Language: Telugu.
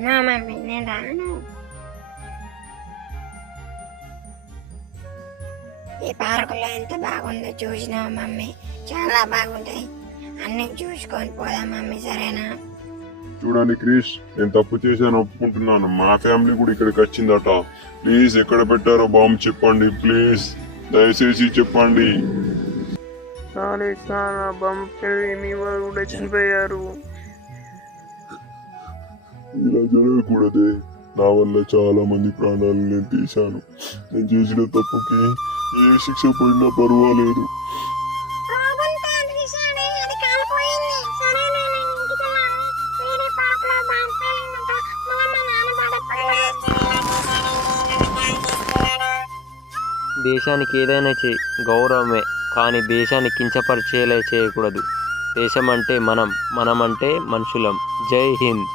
నా మమ్మీ నేను రాను. ఈ పార్కులో ఎంత బాగుందో చూసినావు మమ్మీ, చాలా బాగుంటాయి. అన్ని చూసుకొని పోదాం మమ్మీ, సరేనా? చూడండి క్రిష్, నేను తప్పు చేశాను ఒప్పుకుంటున్నాను. మా ఫ్యామిలీ కూడా ఇక్కడికి వచ్చిందట. ప్లీజ్ ఎక్కడ పెట్టారో బాంబు చెప్పండి, ప్లీజ్ దయచేసి చెప్పండి. సారీ సార్, ఆ బంప్ మీ వారు కూడా చనిపోయారు. ఇలా జరగకూడదే. నా వల్ల చాలా మంది ప్రాణాలు నేను తీశాను. నేను చేసిన తప్పుకి ఏ శిక్ష పడినా పర్వాలేదు. దేశానికి ఏదైనా చేయి, గౌరవమే, కానీ దేశాన్ని కించపరిచేలా చేయకూడదు. దేశం అంటే మనం, మనం అంటే మనుషులం. జై హింద్.